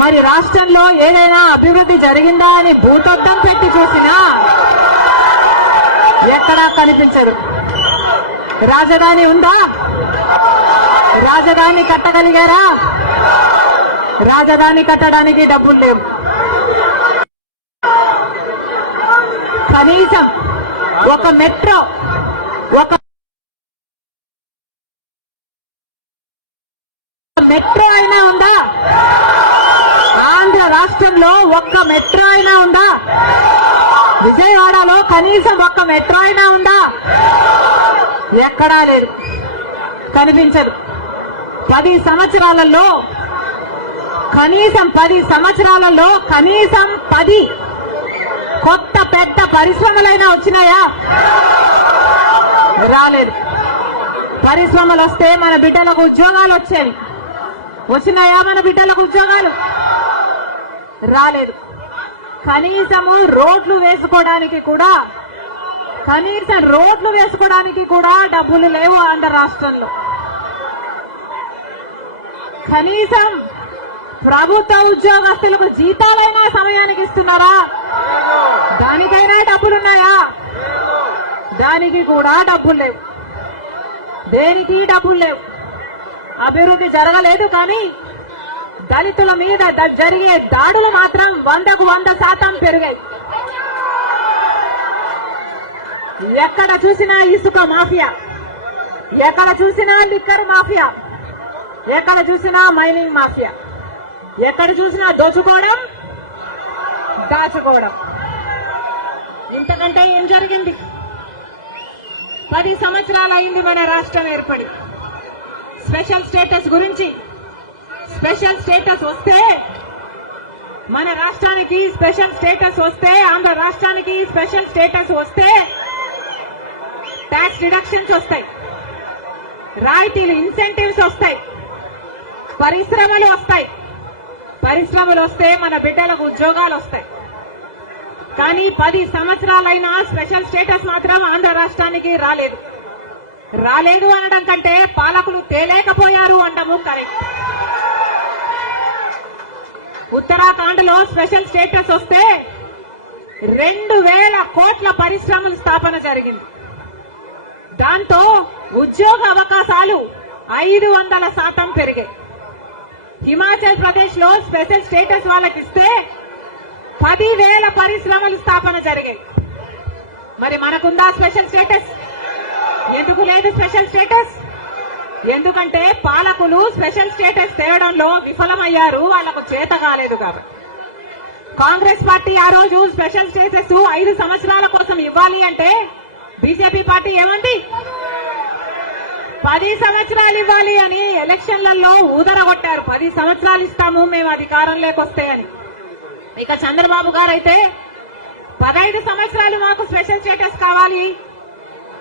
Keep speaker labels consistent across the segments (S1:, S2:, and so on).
S1: మరి రాష్ట్రంలో ఏదైనా అభివృద్ధి జరిగిందా అని భూతద్దం పెట్టి చూసినా ఎక్కడా కనిపించదు. రాజధాని ఉందా? రాజధాని కట్టగలిగారా? రాజధాని కట్టడానికి డబ్బులు లేవు. కనీసం ఒక మెట్రో ఒక మెట్రో అయినా ఉందా ఆంధ్ర రాష్ట్రంలో ఒక్క మెట్రో అయినా ఉందా? విజయవాడలో కనీసం ఒక్క మెట్రో అయినా ఉందా? ఎక్కడా లేదు. కనిపించదు. పది సంవత్సరాలలో కనీసం పది సంవత్సరాలలో కనీసం పది కొత్త పెద్ద పరిశ్రమలైనా వచ్చినాయా? రాలేదు. పరిశ్రమలు వస్తే మన బిడ్డలకు ఉద్యోగాలు వచ్చాయి వచ్చినాయా మన బిడ్డలకు ఉద్యోగాలు? రాలేదు. కనీసము రోడ్లు వేసుకోవడానికి కూడా కనీసం రోడ్లు వేసుకోవడానికి కూడా డబ్బులు లేవు ఆంధ్ర రాష్ట్రంలో. కనీసం ప్రభుత్వ ఉద్యోగస్తులకు జీతాలైనా సమయానికి ఇస్తున్నారా? దానికైనా డబ్బులున్నాయా? దానికి కూడా డబ్బులు లేవు. దేనికి డబ్బులు లేవు? అభివృద్ధి జరగలేదు కానీ దళితుల మీద జరిగే దాడులు మాత్రం వందకు వంద శాతం పెరిగాయి. ఎక్కడ చూసినా ఇసుక మాఫియా. ఎక్కడ చూసినా లిక్కర్ మాఫియా. ఎక్కడ చూసినా మైనింగ్ మాఫియా. ఎక్కడ చూసినా దోచుకోవడం దాచుకోవడం. ఇంతకంటే ఏం జరిగింది? పది సంవత్సరాలు అయింది మన రాష్ట్రం ఏర్పడి. స్పెషల్ స్టేటస్ గురించి స్పెషల్ స్టేటస్ వస్తే మన రాష్ట్రానికి స్పెషల్ స్టేటస్ వస్తే ఆంధ్ర రాష్ట్రానికి స్పెషల్ స్టేటస్ వస్తే ట్యాక్స్ డిడక్షన్స్ వస్తాయి. రాయితీలు ఇన్సెంటివ్స్ వస్తాయి. పరిశ్రమలు వస్తాయి. పరిశ్రమలు వస్తే మన బిడ్డలకు ఉద్యోగాలు వస్తాయి. కానీ పది సంవత్సరాలైనా స్పెషల్ స్టేటస్ మాత్రం ఆంధ్ర రాష్ట్రానికి రాలేదు. రాలేదు అనడం కంటే పాలకులు తేలేకపోయారు అనడము కరెక్ట్. ఉత్తరాఖండ్లో స్పెషల్ స్టేటస్ వస్తే రెండు వేల కోట్ల పరిశ్రమల స్థాపన జరిగింది. దాంతో ఉద్యోగ అవకాశాలు ఐదు వందల శాతం పెరిగాయి. హిమాచల్ ప్రదేశ్లో స్పెషల్ స్టేటస్ వాళ్ళకి ఇస్తే పదివేల పరిశ్రమలు స్థాపన జరిగాయి. మరి మనకుందా స్పెషల్ స్టేటస్? ఎందుకు లేదు స్పెషల్ స్టేటస్? ఎందుకంటే పాలకులు స్పెషల్ స్టేటస్ తేవడంలో విఫలమయ్యారు వాళ్ళకు చేత కాలేదు కాబట్టి. కాంగ్రెస్ పార్టీ ఆ రోజు స్పెషల్ స్టేటస్ ఐదు సంవత్సరాల కోసం ఇవ్వాలి అంటే బీజేపీ పార్టీ ఏమంది? పది సంవత్సరాలు ఇవ్వాలి అని ఎలక్షన్లలో ఊదరగొట్టారు. పది సంవత్సరాలు ఇస్తాము మేము అధికారంలోకి వస్తే అని. ఇక చంద్రబాబు గారు అయితే పదహైదు సంవత్సరాలు మాకు స్పెషల్ స్టేటస్ కావాలి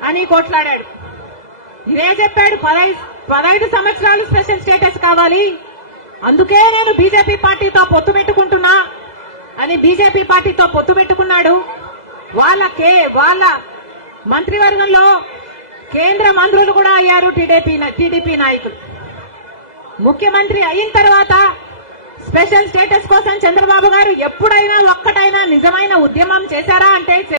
S1: అని కొట్లాడాడు. ఇదే చెప్పాడు పదహైదు పదహైదు సంవత్సరాలు స్పెషల్ స్టేటస్ కావాలి. అందుకే నేను బీజేపీ పార్టీతో పొత్తు పెట్టుకుంటున్నా అని బీజేపీ పార్టీతో పొత్తు పెట్టుకున్నాడు. వాళ్ళ కే వాళ్ళ మంత్రివర్గంలో కేంద్ర మంత్రులు కూడా అయ్యారు టీడీపీ టీడీపీ నాయకులు. ముఖ్యమంత్రి అయిన తర్వాత స్పెషల్ స్టేటస్ కోసం చంద్రబాబు గారు ఎప్పుడైనా ఒక్కటైనా నిజమైన ఉద్యమం చేశారా అంటే